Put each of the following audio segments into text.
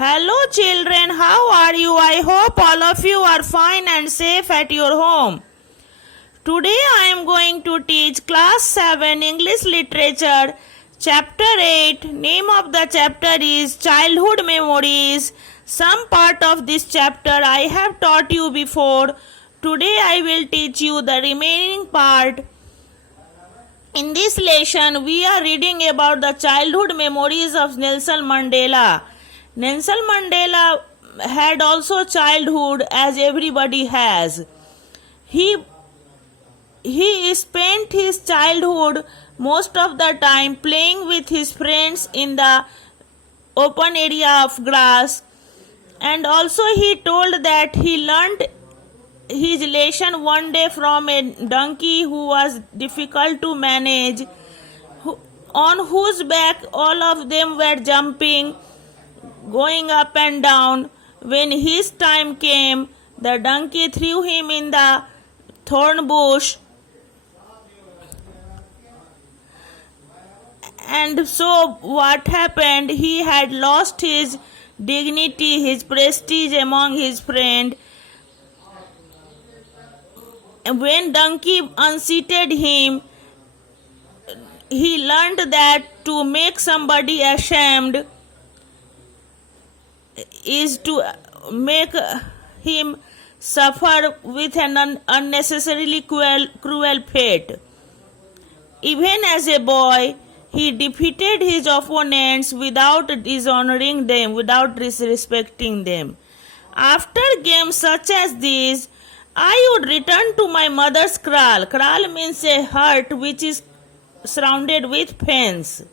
Hello children, how are you? I hope all of you are fine and safe at your home. Today I am going to teach class 7 English Literature chapter 8. Name of the chapter is Childhood Memories. Some part of this chapter I have taught you before. Today I will teach you the remaining part. In this lesson we are reading about the childhood memories of Nelson Mandela. Nelson Mandela had also childhood as everybody has. He spent his childhood most of the time playing with his friends in the open area of grass, and also he told that he learned his lesson one day from a donkey who was difficult to manage, on whose back all of them were jumping, going up and down. When his time came, the donkey threw him in the thorn bush, and so what happened? He had lost his dignity, his prestige among his friends. When donkey unseated him, he learned that to make somebody ashamed is to make him suffer with an unnecessarily cruel fate. Even as a boy, he defeated his opponents without dishonoring them, without disrespecting them. After games such as these, I would return to my mother's kraal. Kraal means a hut which is surrounded with fence.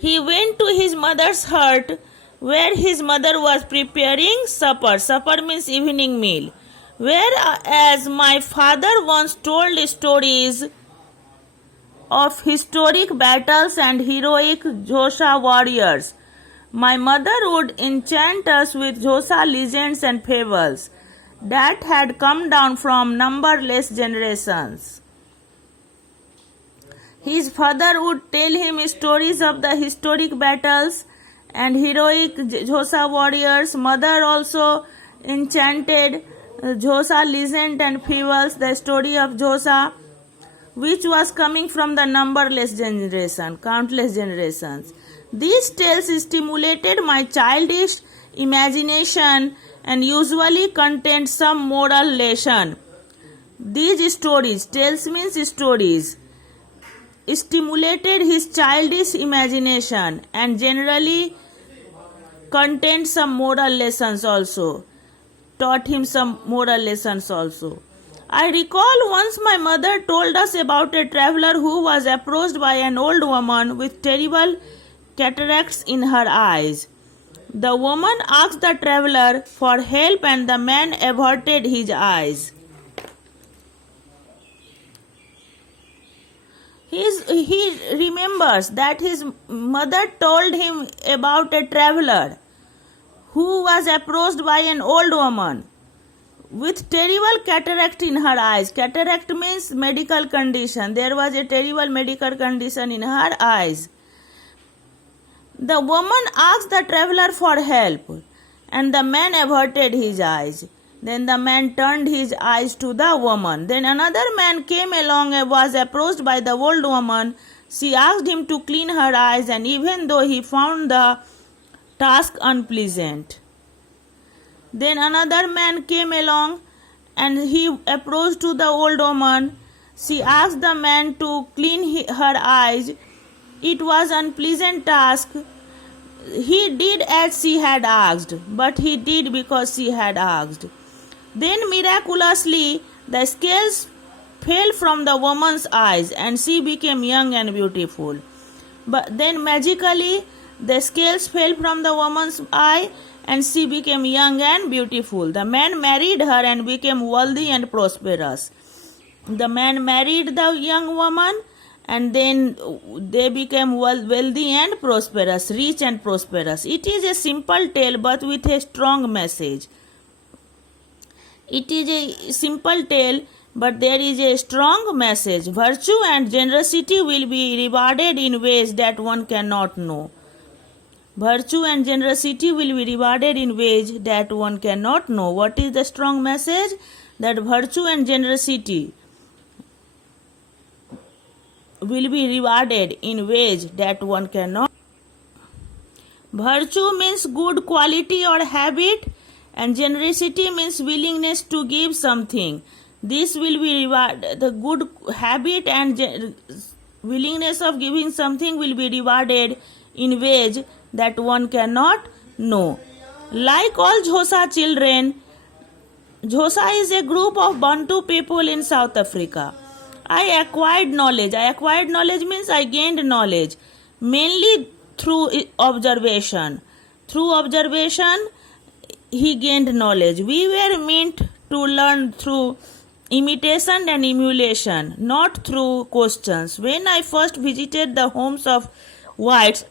He went to his mother's hut where his mother was preparing supper. Supper means evening meal. Whereas my father once told stories of historic battles and heroic Xhosa warriors, my mother would enchant us with Xhosa legends and fables that had come down from numberless generations. His father would tell him stories of the historic battles and heroic Xhosa warriors. Mother also enchanted Xhosa legend and fables, the story of Xhosa, which was coming from the countless generations. These tales stimulated my childish imagination and usually contained some moral lesson. These stories, tales means stories, stimulated his childish imagination and generally contained some moral lessons also, taught him some moral lessons also. I recall once my mother told us about a traveler who was approached by an old woman with terrible cataracts in her eyes. The woman asked the traveler for help and the man averted his eyes. He remembers that his mother told him about a traveler who was approached by an old woman with terrible cataract in her eyes. Cataract means medical condition. There was a terrible medical condition in her eyes. The woman asked the traveler for help and the man averted his eyes. Then the man turned his eyes to the woman. Then another man came along and was approached by the old woman. She asked him to clean her eyes, and even though he found the task unpleasant. Then another man came along and he approached to the old woman. She asked the man to clean her eyes. It was an unpleasant task. He did as she had asked, but he did because she had asked. Then miraculously the scales fell from the woman's eyes and she became young and beautiful. But then magically the scales fell from the woman's eye and she became young and beautiful. The man married her and became wealthy and prosperous. The man married the young woman and then they became wealthy and prosperous, rich and prosperous. It is a simple tale but with a strong message. It is a simple tale but there is a strong message. Virtue and generosity will be rewarded in ways that one cannot know. Virtue and generosity will be rewarded in ways that one cannot know. What is the strong message? That virtue and generosity will be rewarded in ways that one cannot. Virtue means good quality or habit, and generosity means willingness to give something. This will be rewarded. The good habit and willingness of giving something will be rewarded in ways that one cannot know. Like all Xhosa children, Xhosa is a group of Bantu people in South Africa. I acquired knowledge. Acquired knowledge means I gained knowledge, mainly through observation. Through observation, he gained knowledge. We were meant to learn through imitation and emulation, not through questions. When I first visited the homes of whites,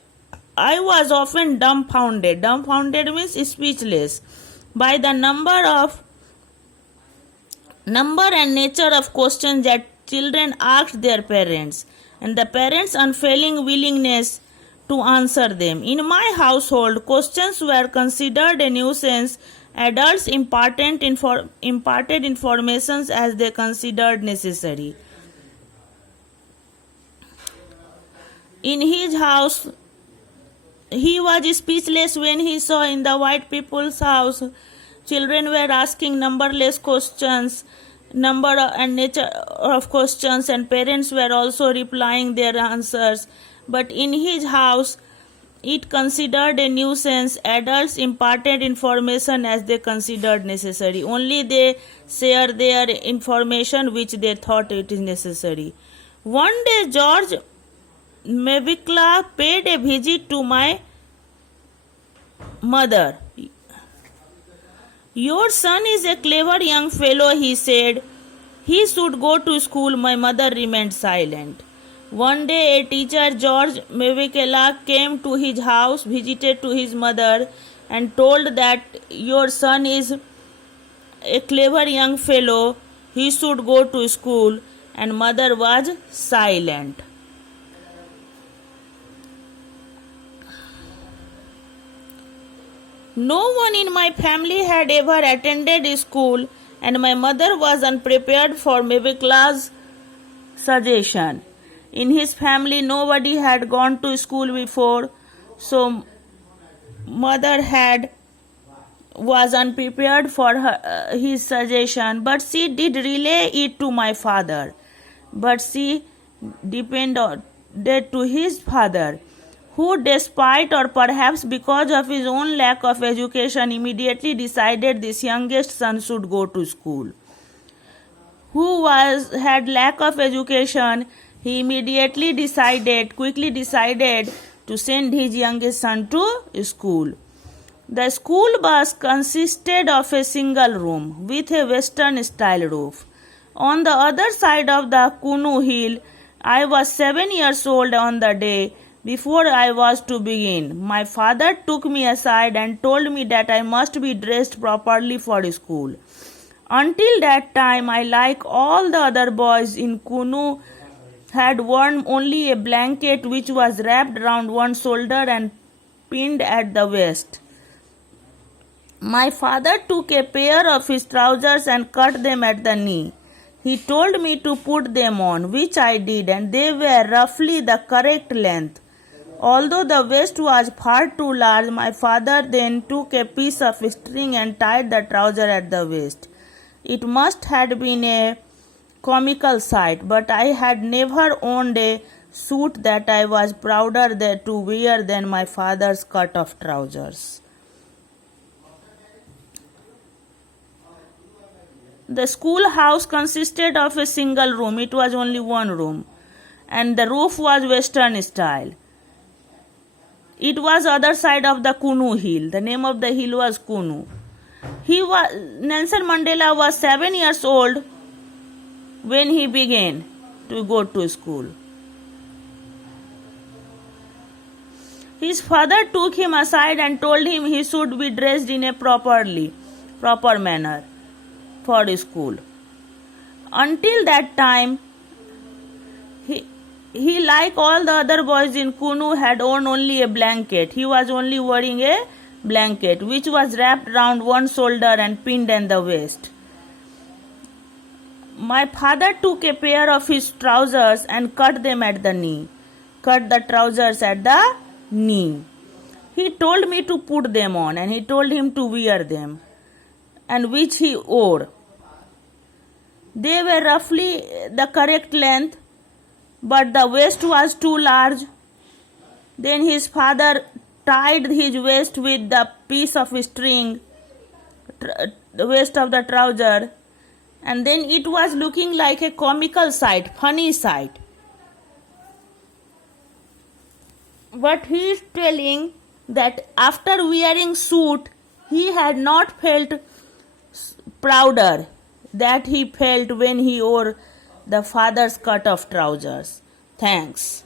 I was often dumbfounded. Dumbfounded means speechless by the number and nature of questions that children asked their parents, and the parents' unfailing willingness to answer them. In my household, questions were considered a nuisance. Adults imparted information as they considered necessary. In his house, he was speechless when he saw in the white people's house children were asking numberless questions, number and nature of questions, and parents were also replying their answers. But in his house, it considered a nuisance. Adults imparted information as they considered necessary. Only they share their information which they thought it is necessary. One day, George Mevicla paid a visit to my mother. Your son is a clever young fellow, he said. He should go to school. My mother remained silent. One day, a teacher, George Mevicla, came to his house, visited to his mother, and told that your son is a clever young fellow. He should go to school, and mother was silent. No one in my family had ever attended school, and my mother was unprepared for Mevicla's suggestion. In his family, nobody had gone to school before, so mother was unprepared for his suggestion, but she did relay it to my father. But she depended to his father, who, despite or perhaps because of his own lack of education, immediately decided this youngest son should go to school. Who had lack of education, he quickly decided to send his youngest son to school. The school bus consisted of a single room with a western style roof. On the other side of the Kunu hill, I was 7 years old on the day before I was to begin. My father took me aside and told me that I must be dressed properly for school. Until that time, I, like all the other boys in Kunu, had worn only a blanket which was wrapped round one shoulder and pinned at the waist. My father took a pair of his trousers and cut them at the knee. He told me to put them on, which I did, and they were roughly the correct length. Although the waist was far too large, my father then took a piece of string and tied the trouser at the waist. It must have been a comical sight, but I had never owned a suit that I was prouder to wear than my father's cut-off trousers. The schoolhouse consisted of a single room. It was only one room, and the roof was Western style. It was other side of the Kunu hill. The name of the hill was Kunu. Nelson Mandela was 7 years old when he began to go to school. His father took him aside and told him he should be dressed in a proper manner for school. Until that time, he, like all the other boys in Kunu, had worn only a blanket. He was only wearing a blanket, which was wrapped round one shoulder and pinned in the waist. My father took a pair of his trousers and cut them at the knee. Cut the trousers at the knee. He told me to put them on, and he told him to wear them, and which he wore. They were roughly the correct length, but the waist was too large. Then his father tied his waist with the piece of string, the waist of the trouser, and then it was looking like a comical sight, funny sight. But he is telling that after wearing suit, he had not felt prouder that he felt when he wore the father's cut of trousers. Thanks.